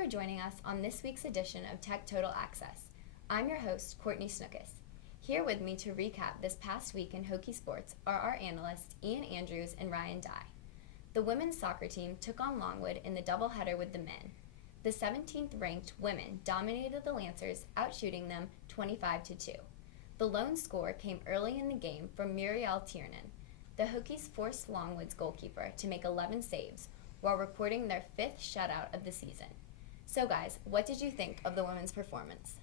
for joining us on this week's edition of Tech Total Access. I'm your host, Courtney Snookus. Here with me to recap this past week in Hokie sports are our analysts Ian Andrews and Ryan Dye. The women's soccer team took on Longwood in the doubleheader with the men. The 17th ranked women dominated the Lancers, outshooting them 25-2. The lone score came early in the game from Muriel Tiernan. The Hokies forced Longwood's goalkeeper to make 11 saves while recording their 5th shutout of the season. So guys, what did you think of the women's performance?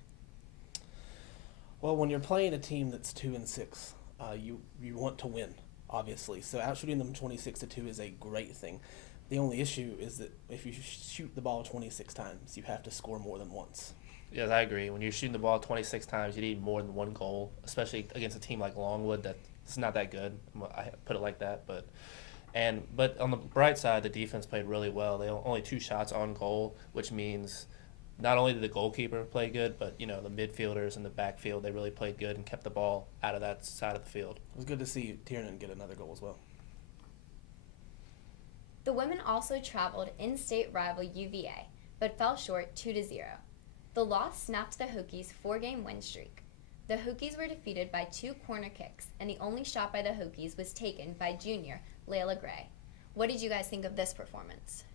Well, when you're playing a team that's 2-6, you want to win, obviously. So outshooting them 26-2 is a great thing. The only issue is that if you shoot the ball 26 times, you have to score more than once. Yes, I agree. When you're shooting the ball 26 times, you need more than one goal, especially against a team like Longwood that's not that good. I put it like that. But on the bright side, the defense played really well. They only 2 shots on goal, which means not only did the goalkeeper play good, but the midfielders and the backfield, they really played good and kept the ball out of that side of the field. It was good to see Tiernan get another goal as well. The women also traveled in-state rival UVA, but fell short 2-0. The loss snapped the Hokies' 4-game win streak. The Hokies were defeated by 2 corner kicks, and the only shot by the Hokies was taken by junior Layla Gray. What did you guys think of this performance?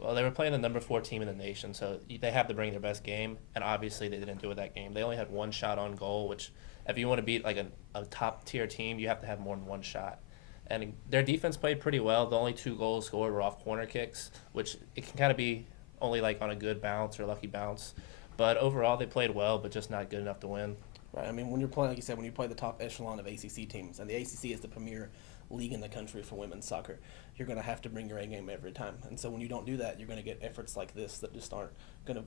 Well, they were playing the number 4 team in the nation, so they have to bring their best game, and obviously they didn't do it that game. They only had 1 shot on goal, which if you want to beat like a top-tier team, you have to have more than 1 shot. And their defense played pretty well. The only 2 goals scored were off corner kicks, which it can kind of be only like on a good bounce or lucky bounce. But overall, they played well, but just not good enough to win. Right. I mean, when you're playing, like you said, when you play the top echelon of ACC teams, and the ACC is the premier league in the country for women's soccer, you're going to have to bring your A game every time. And so when you don't do that, you're going to get efforts like this that just aren't going to,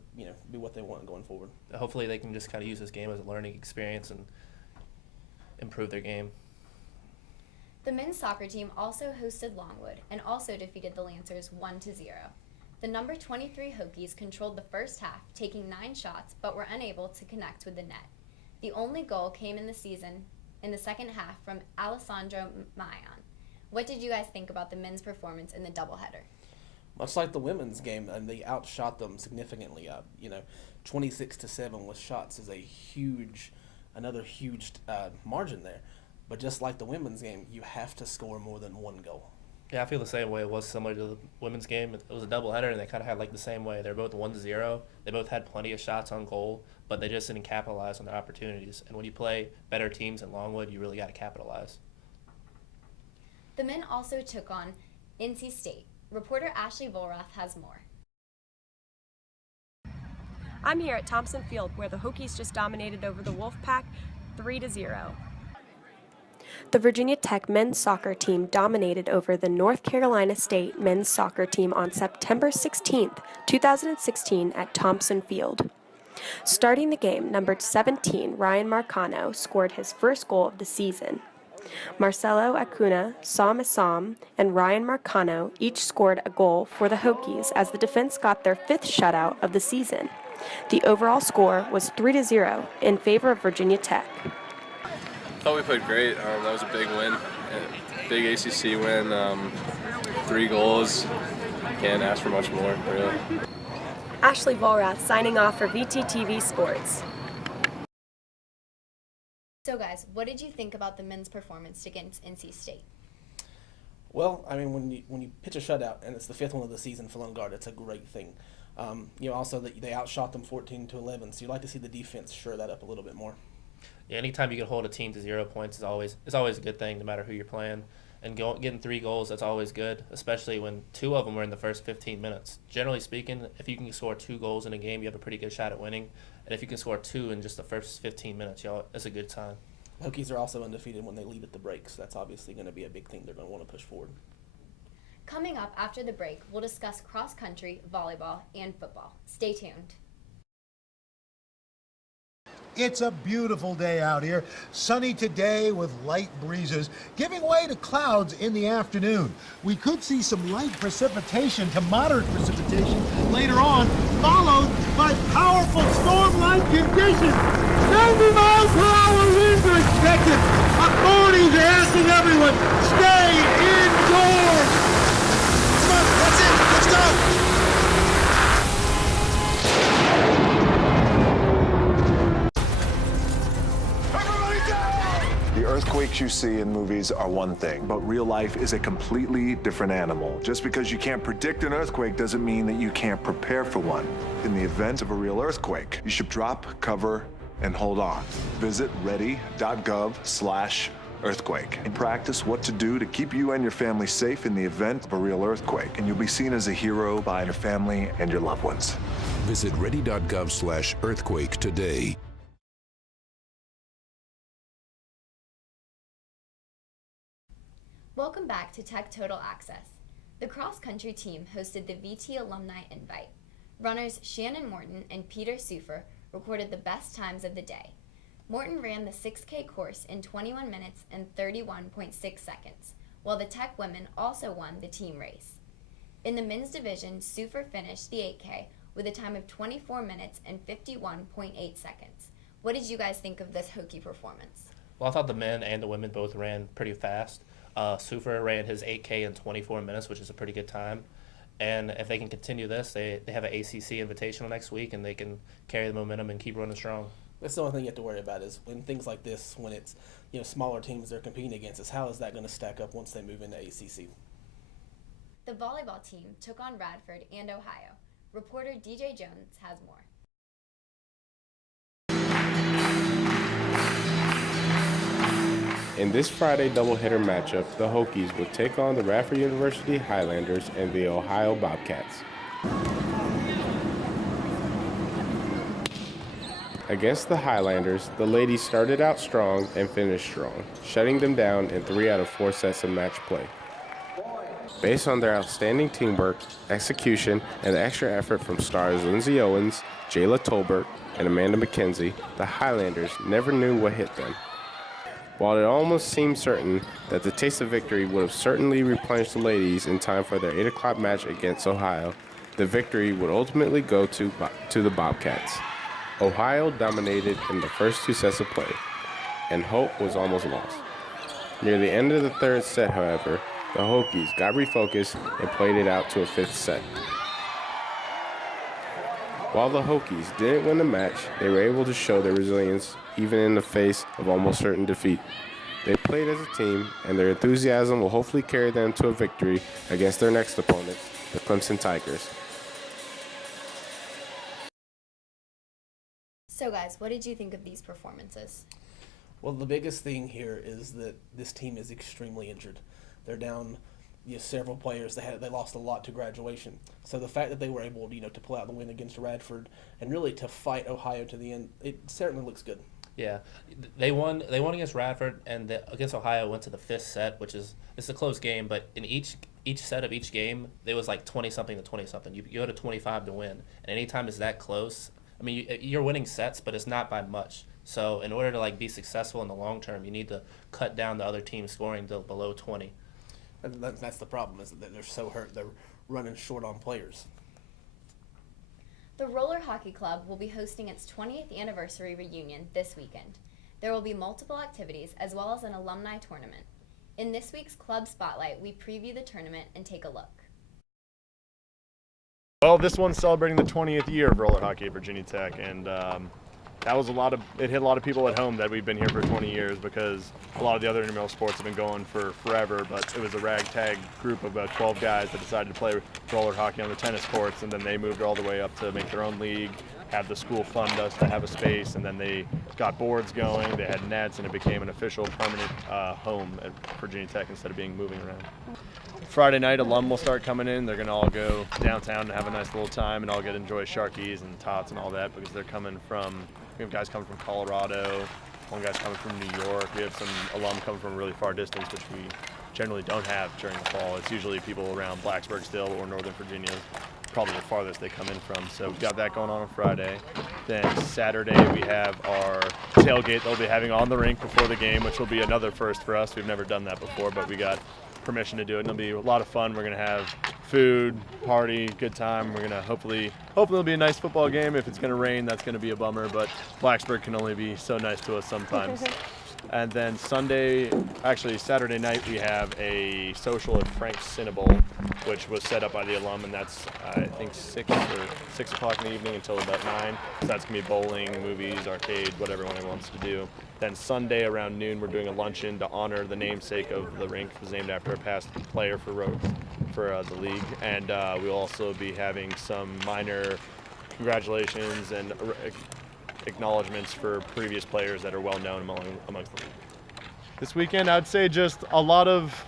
be what they want going forward. Hopefully, they can just kind of use this game as a learning experience and improve their game. The men's soccer team also hosted Longwood and also defeated the Lancers 1-0. The number 23 Hokies controlled the first half, taking 9 shots, but were unable to connect with the net. The only goal came in the second half from Alessandro Mayan. What did you guys think about the men's performance in the doubleheader? Much like the women's game, and they outshot them significantly. 26-7 with shots is another huge margin there. But just like the women's game, you have to score more than 1 goal. Yeah, I feel the same way. It was similar to the women's game. It was a doubleheader, and they kind of had like the same way. They're both 1-0. They both had plenty of shots on goal, but they just didn't capitalize on their opportunities. And when you play better teams in Longwood, you really got to capitalize. The men also took on NC State. Reporter Ashley Volrath has more. I'm here at Thompson Field, where the Hokies just dominated over the Wolfpack 3-0. The Virginia Tech men's soccer team dominated over the North Carolina State men's soccer team on September 16, 2016 at Thompson Field. Starting the game, numbered 17, Ryan Marcano scored his first goal of the season. Marcelo Acuna, Sam Assam, and Ryan Marcano each scored a goal for the Hokies as the defense got their 5th shutout of the season. The overall score was 3-0 in favor of Virginia Tech. I thought we played great. That was a big win, big ACC win. 3 goals. Can't ask for much more, really. Ashley Volrath signing off for VTTV Sports. So guys, what did you think about the men's performance against NC State? Well, I mean, when you pitch a shutout and it's the 5th one of the season for Lone Guard, it's a great thing. Also that they outshot them 14-11, so you'd like to see the defense shore that up a little bit more. Yeah, anytime you can hold a team to 0 points is always a good thing, no matter who you're playing. And getting 3 goals, that's always good, especially when 2 of them were in the first 15 minutes. Generally speaking, if you can score 2 goals in a game, you have a pretty good shot at winning. And if you can score 2 in just the first 15 minutes, that's a good sign. Hokies are also undefeated when they lead at the breaks. That's obviously going to be a big thing they're going to want to push forward. Coming up after the break, we'll discuss cross country, volleyball, and football. Stay tuned. It's a beautiful day out here, sunny today with light breezes, giving way to clouds in the afternoon. We could see some light precipitation to moderate precipitation later on, followed by powerful storm-like conditions. 90 miles per hour winds are expected. Authorities are asking everyone, stay indoors. Come on, that's it, let's go. Earthquakes you see in movies are one thing, but real life is a completely different animal. Just because you can't predict an earthquake doesn't mean that you can't prepare for one. In the event of a real earthquake, you should drop, cover, and hold on. Visit ready.gov/earthquake and practice what to do to keep you and your family safe in the event of a real earthquake. And you'll be seen as a hero by your family and your loved ones. Visit ready.gov/earthquake today. Welcome back to Tech Total Access. The cross-country team hosted the VT Alumni Invite. Runners Shannon Morton and Peter Sufer recorded the best times of the day. Morton ran the 6K course in 21 minutes and 31.6 seconds, while the Tech women also won the team race. In the men's division, Sufer finished the 8K with a time of 24 minutes and 51.8 seconds. What did you guys think of this Hokie performance? Well, I thought the men and the women both ran pretty fast. Sufer ran his 8K in 24 minutes, which is a pretty good time. And if they can continue this, they have an ACC Invitational next week, and they can carry the momentum and keep running strong. That's the only thing you have to worry about is when things like this, when it's smaller teams they're competing against, is how is that going to stack up once they move into ACC? The volleyball team took on Radford and Ohio. Reporter DJ Jones has more. In this Friday doubleheader matchup, the Hokies will take on the Radford University Highlanders and the Ohio Bobcats. Against the Highlanders, the ladies started out strong and finished strong, shutting them down in 3 out of 4 sets of match play. Based on their outstanding teamwork, execution, and the extra effort from stars Lindsay Owens, Jayla Tolbert, and Amanda McKenzie, the Highlanders never knew what hit them. While it almost seemed certain that the taste of victory would have certainly replenished the ladies in time for their 8 o'clock match against Ohio, the victory would ultimately go to the Bobcats. Ohio dominated in the first 2 sets of play, and hope was almost lost. Near the end of the 3rd set, however, the Hokies got refocused and played it out to a 5th set. While the Hokies didn't win the match, they were able to show their resilience even in the face of almost certain defeat. They played as a team, and their enthusiasm will hopefully carry them to a victory against their next opponents, the Clemson Tigers. So guys, what did you think of these performances? Well, the biggest thing here is that this team is extremely injured. They're down several players. They lost a lot to graduation. So the fact that they were able to pull out the win against Radford and really to fight Ohio to the end, it certainly looks good. Yeah, they won against Radford, and against Ohio went to the 5th set, which it's a close game. But in each set of each game, it was like 20-something to 20-something. You go to 25 to win, and anytime it's that close, I mean, you're winning sets, but it's not by much. So in order to be successful in the long term, you need to cut down the other team's scoring to below 20. That's the problem, is that they're so hurt. They're running short on players. The Roller Hockey Club will be hosting its 20th anniversary reunion this weekend. There will be multiple activities as well as an alumni tournament. In this week's Club Spotlight, we preview the tournament and take a look. Well, this one's celebrating the 20th year of roller hockey at Virginia Tech, and that was it hit a lot of people at home that we've been here for 20 years, because a lot of the other intramural sports have been going for forever, but it was a ragtag group of about 12 guys that decided to play roller hockey on the tennis courts, and then they moved all the way up to make their own league, had the school fund us to have a space, and then they got boards going, they had nets, and it became an official permanent home at Virginia Tech instead of being moving around. Friday night, alum will start coming in. They're going to all go downtown and have a nice little time, and all get to enjoy Sharkies and Tots and all that, because they're coming from, we have guys coming from Colorado, one guy's coming from New York. We have some alum coming from a really far distance, which we generally don't have during the fall. It's usually people around Blacksburg still, or Northern Virginia, probably the farthest they come in from. So we've got that going on Friday. Then Saturday we have our tailgate they'll be having on the rink before the game, which will be another first for us. We've never done that before, but we got permission to do it, and it'll be a lot of fun. We're going to have food, party, good time. We're going to hopefully it'll be a nice football game. If it's going to rain, that's going to be a bummer, but Blacksburg can only be so nice to us sometimes. And then Saturday night, we have a social at Frank's Cinnabon, which was set up by the alum, and that's, I think, 6 o'clock in the evening until about 9. So that's going to be bowling, movies, arcade, whatever one wants to do. Then Sunday around noon, we're doing a luncheon to honor the namesake of the rink. It was named after a past player for the league. And we'll also be having some minor congratulations and acknowledgments for previous players that are well known amongst the league. This weekend, I'd say just a lot of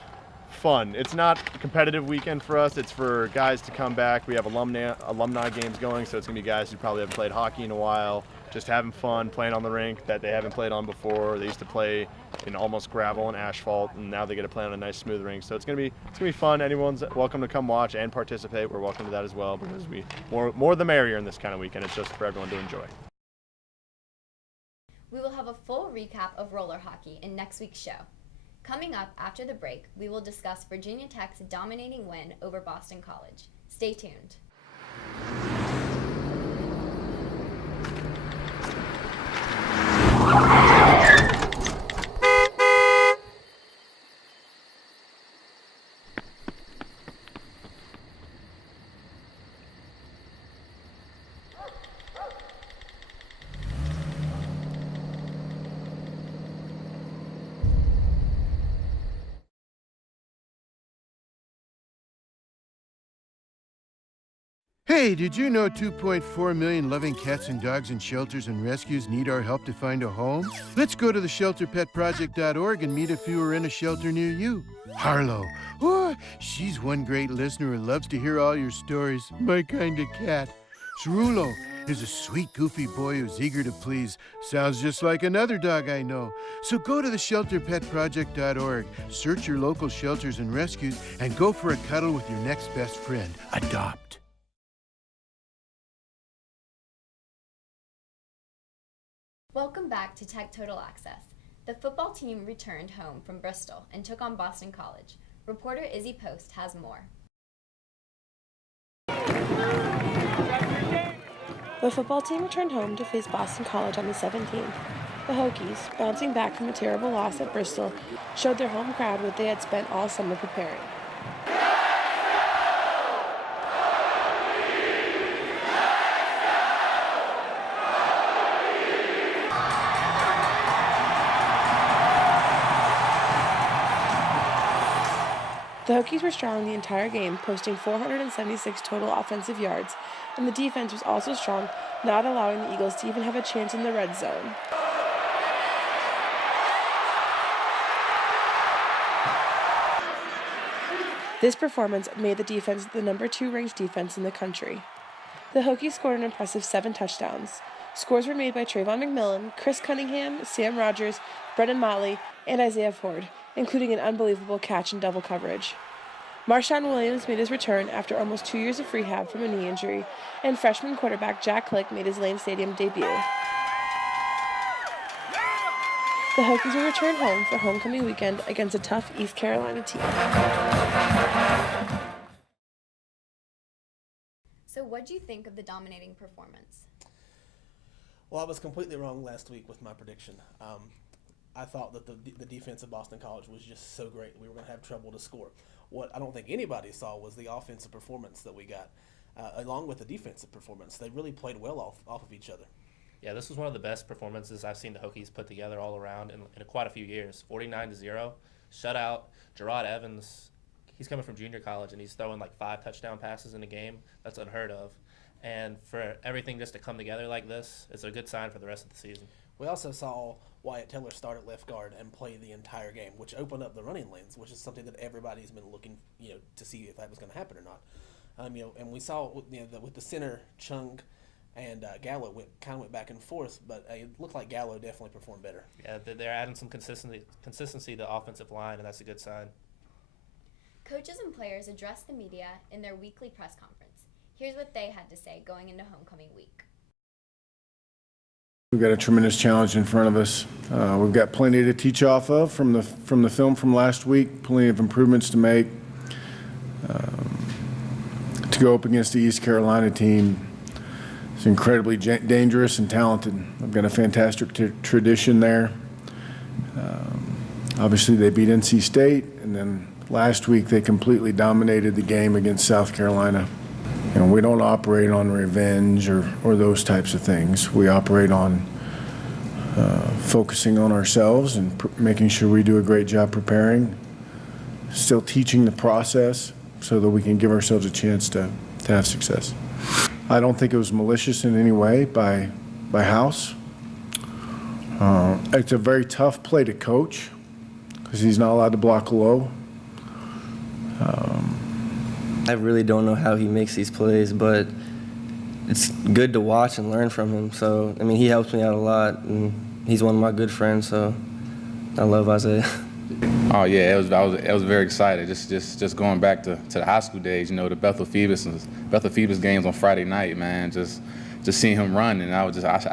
fun. It's not a competitive weekend for us. It's for guys to come back. We have alumni games going, so it's going to be guys who probably haven't played hockey in a while, just having fun, playing on the rink that they haven't played on before. They used to play in almost gravel and asphalt, and now they get to play on a nice smooth rink. So it's going to be fun. Anyone's welcome to come watch and participate. We're welcome to that as well, because more the merrier in this kind of weekend. It's just for everyone to enjoy. We will have a full recap of roller hockey in next week's show. Coming up after the break, we will discuss Virginia Tech's dominating win over Boston College. Stay tuned. Hey, did you know 2.4 million loving cats and dogs in shelters and rescues need our help to find a home? Let's go to theshelterpetproject.org and meet a few who are in a shelter near you. Harlow, oh, she's one great listener who loves to hear all your stories. My kind of cat. Cerulo is a sweet, goofy boy who's eager to please. Sounds just like another dog I know. So go to theshelterpetproject.org, search your local shelters and rescues, and go for a cuddle with your next best friend. Adopt. Welcome back to Tech Total Access. The football team returned home from Bristol and took on Boston College. Reporter Izzy Post has more. The football team returned home to face Boston College on the 17th. The Hokies, bouncing back from a terrible loss at Bristol, showed their home crowd what they had spent all summer preparing. The Hokies were strong the entire game, posting 476 total offensive yards, and the defense was also strong, not allowing the Eagles to even have a chance in the red zone. This performance made the defense the number 2 ranked defense in the country. The Hokies scored an impressive 7 touchdowns. Scores were made by Trayvon McMillan, Chris Cunningham, Sam Rogers, Brendan Motley, and Isaiah Ford, including an unbelievable catch in double coverage. Marshawn Williams made his return after almost 2 years of rehab from a knee injury, and freshman quarterback Jack Click made his Lane Stadium debut. The Hokies will return home for homecoming weekend against a tough East Carolina team. So what'd you think of the dominating performance? Well, I was completely wrong last week with my prediction. I thought that the defense of Boston College was just so great we were going to have trouble to score. What I don't think anybody saw was the offensive performance that we got, along with the defensive performance. They really played well off of each other. Yeah, this was one of the best performances I've seen the Hokies put together all around in quite a few years. 49-0, shutout. Gerard Evans, he's coming from junior college, and he's throwing like 5 touchdown passes in a game. That's unheard of. And for everything just to come together like this, it's a good sign for the rest of the season. We also saw Wyatt Teller start at left guard and play the entire game, which opened up the running lanes, which is something that everybody's been looking, to see if that was going to happen or not. And we saw, with the center Chung and Gallo went back and forth, but it looked like Gallo definitely performed better. Yeah, they're adding some consistency to the offensive line, and that's a good sign. Coaches and players addressed the media in their weekly press conference. Here's what they had to say going into homecoming week. We've got a tremendous challenge in front of us. We've got plenty to teach off of from the film from last week, plenty of improvements to make. To go up against the East Carolina team, it's incredibly dangerous and talented. I've got a fantastic tradition there. Obviously, they beat NC State, and then last week they completely dominated the game against South Carolina. You know, we don't operate on revenge or those types of things. We operate on focusing on ourselves and making sure we do a great job preparing, still teaching the process so that we can give ourselves a chance to have success. I don't think it was malicious in any way by House. It's a very tough play to coach because he's not allowed to block low. I really don't know how he makes these plays, but it's good to watch and learn from him. So, I mean, he helps me out a lot, and he's one of my good friends, so I love Isaiah. Oh yeah, I was very excited. Just going back to the high school days, you know, the Bethel Phoebus games on Friday night, man. Just seeing him run, and I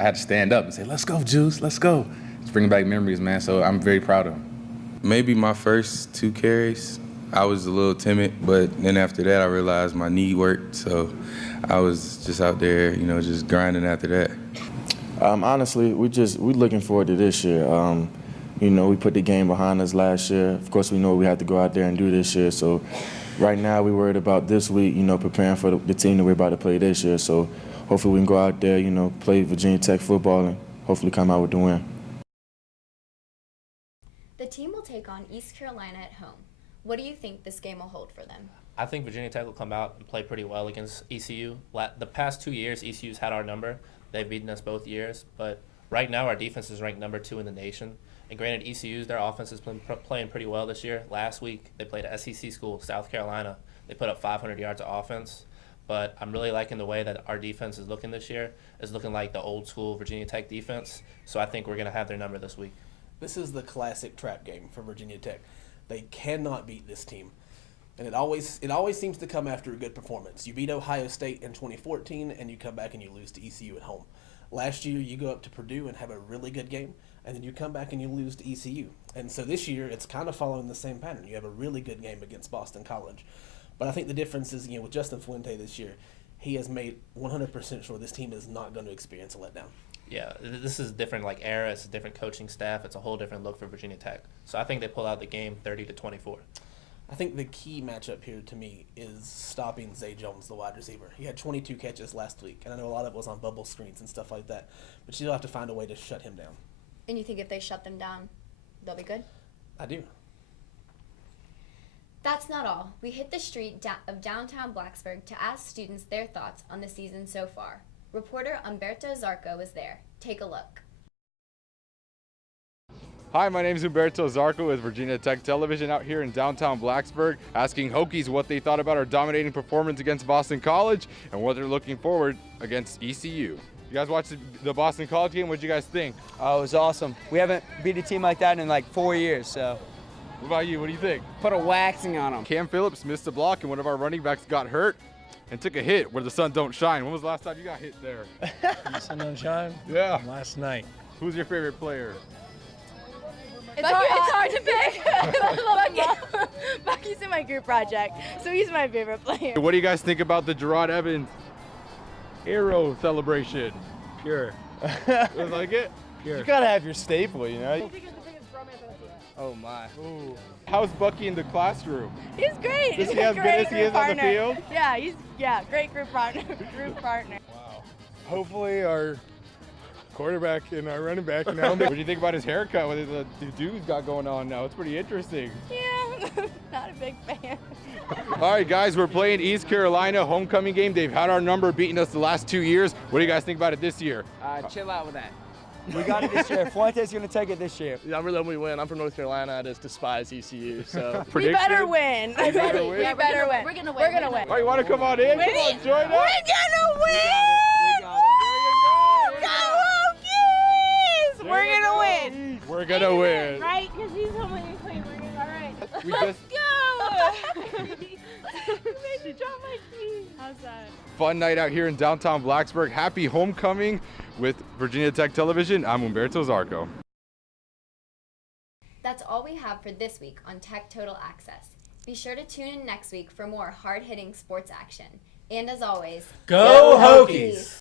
had to stand up and say, "Let's go, Juice, let's go." It's bringing back memories, man. So I'm very proud of him. Maybe my first 2 carries, I was a little timid, but then after that, I realized my knee worked, so I was just out there, you know, just grinding after that. Honestly, we're looking forward to this year. You know, we put the game behind us last year. Of course, we know we have to go out there and do this year. So right now, we're worried about this week, you know, preparing for the team that we're about to play this year. So hopefully we can go out there, you know, play Virginia Tech football and hopefully come out with the win. The team will take on East Carolina at home. What do you think this game will hold for them? I think Virginia Tech will come out and play pretty well against ECU. The past 2 years, ECU's had our number. They've beaten us both years, but right now our defense is ranked number 2 in the nation. And granted, ECU's, their offense has been playing pretty well this year. Last week, they played an SEC school, South Carolina. They put up 500 yards of offense. But I'm really liking the way that our defense is looking this year. It's looking like the old school Virginia Tech defense. So I think we're going to have their number this week. This is the classic trap game for Virginia Tech. They cannot beat this team. And it always seems to come after a good performance. You beat Ohio State in 2014, and you come back and you lose to ECU at home. Last year, you go up to Purdue and have a really good game, and then you come back and you lose to ECU. And so this year, it's kind of following the same pattern. You have a really good game against Boston College. But I think the difference is, with Justin Fuente this year, he has made 100% sure this team is not going to experience a letdown. Yeah, this is a different era. It's a different coaching staff. It's a whole different look for Virginia Tech. So I think they pull out the game 30-24. I think the key matchup here to me is stopping Zay Jones, the wide receiver. He had 22 catches last week, and I know a lot of it was on bubble screens and stuff like that, but you'll have to find a way to shut him down. And you think if they shut them down, they'll be good? I do. That's not all. We hit the street of downtown Blacksburg to ask students their thoughts on the season so far. Reporter Umberto Zarco was there. Take a look. Hi, my name is Umberto Zarco with Virginia Tech Television out here in downtown Blacksburg, asking Hokies what they thought about our dominating performance against Boston College and what they're looking forward against ECU. You guys watched the Boston College game? What did you guys think? Oh, it was awesome. We haven't beat a team like that in like 4 years, so. What about you? What do you think? Put a waxing on them. Cam Phillips missed a block and one of our running backs got hurt and took a hit where the sun don't shine. When was the last time you got hit there? The sun don't shine? Yeah. Last night. Who's your favorite player? It's hard to pick. Bucky's in my group project, so he's my favorite player. What do you guys think about the Gerard Evans Arrow celebration? Pure. You like it? Pure. You gotta have your staple, you know? Oh my. Ooh. How's Bucky in the classroom? He's great. Is He's he a as good great as he is on the partner. field? Yeah, he's great group partner. Wow. Hopefully our quarterback and our running back now. What do you think about his haircut? What the dude's got going on now? It's pretty interesting. Yeah, not a big fan. All right, guys, we're playing East Carolina homecoming game. They've had our number, beating us the last 2 years. What do you guys think about it this year? Chill out with that. We got it this year. Fuente's going to take it this year. I'm really hoping we win. I'm from North Carolina. I just despise ECU. So We better win. We better win. We better win. We're going to win. We're going to win. All right, you want to come on in? Come on, join us. We're going to win. Go Hokies! We're going to win. We're going to win. Right? Because he's home when you play. We're going to, all right. Let's go. You made me drop my keys. How's that? Fun night out here in downtown Blacksburg. Happy homecoming with Virginia Tech Television. I'm Umberto Zarco. That's all we have for this week on Tech Total Access. Be sure to tune in next week for more hard-hitting sports action. And as always, Go Hokies!